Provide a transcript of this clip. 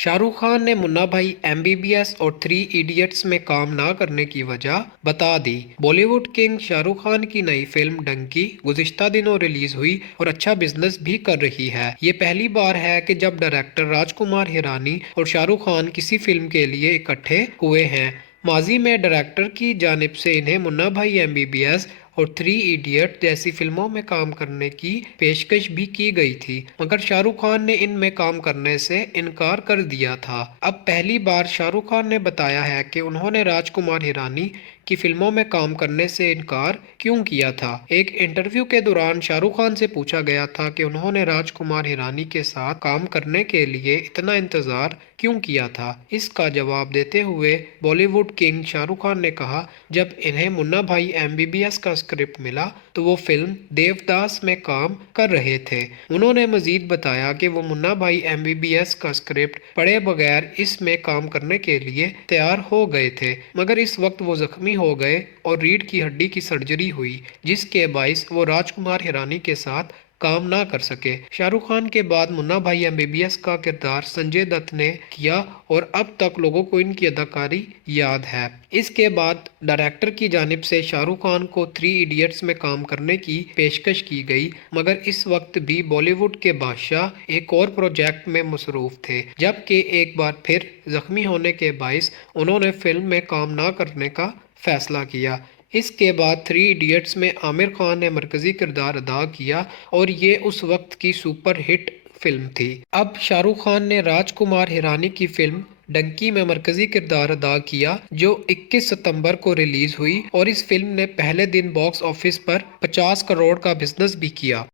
शाहरुख खान ने मुन्ना भाई एमबीबीएस और थ्री इडियट्स में काम ना करने की वजह बता दी। बॉलीवुड किंग शाहरुख खान की नई फिल्म डंकी गुज़िश्ता दिनों रिलीज हुई और अच्छा बिजनेस भी कर रही है। ये पहली बार है कि जब डायरेक्टर राजकुमार हिरानी और शाहरुख खान किसी फिल्म के लिए इकट्ठे हुए हैं। माजी में डायरेक्टर की जानिब से इन्हें मुन्ना भाई एमबीबीएस और थ्री इडियट जैसी फिल्मों में काम करने की पेशकश भी की गई थी, मगर शाहरुख खान ने इनमें काम करने से इनकार कर दिया था। अब पहली बार शाहरुख खान ने बताया है कि उन्होंने राजकुमार हिरानी की फिल्मों में काम करने से इनकार क्यों किया था। एक इंटरव्यू के दौरान शाहरुख खान से पूछा गया था कि उन्होंने राजकुमार हिरानी के साथ काम करने के लिए इतना इंतजार क्यों किया था। इसका जवाब देते हुए बॉलीवुड किंग शाहरुख खान ने कहा, जब इन्हें मुन्ना भाई एमबीबीएस का स्क्रिप्ट मिला तो वो फिल्म देवदास में काम कर रहे थे। उन्होंने मजीद बताया कि वो मुन्ना भाई एमबीबीएस का स्क्रिप्ट पढ़े बगैर इसमें काम करने के लिए तैयार हो गए थे, मगर इस वक्त वो जख्मी हो गए और रीढ़ की हड्डी की सर्जरी हुई, जिसके बाइस वो राजकुमार हिरानी के साथ काम ना कर सके। शाहरुख खान के बाद मुन्ना भाई एमबीबीएस का किरदार संजय दत्त ने किया और अब तक लोगों को इनकी अदाकारी याद है। इसके बाद डायरेक्टर की जानिब से शाहरुख खान को थ्री इडियट्स में काम करने की पेशकश की गई, मगर इस वक्त भी बॉलीवुड के बादशाह एक और प्रोजेक्ट में मसरूफ थे, जबकि एक बार फिर जख्मी होने के बाइस उन्होंने फिल्म में काम ना करने का फैसला किया। इसके बाद थ्री इडियट्स में आमिर खान ने मरकजी किरदार अदा किया और ये उस वक्त की सुपर हिट फिल्म थी। अब शाहरुख खान ने राजकुमार हिरानी की फिल्म डंकी में मरकजी किरदार अदा किया, जो 21 सितंबर को रिलीज हुई और इस फिल्म ने पहले दिन बॉक्स ऑफिस पर 50 करोड़ का बिजनेस भी किया।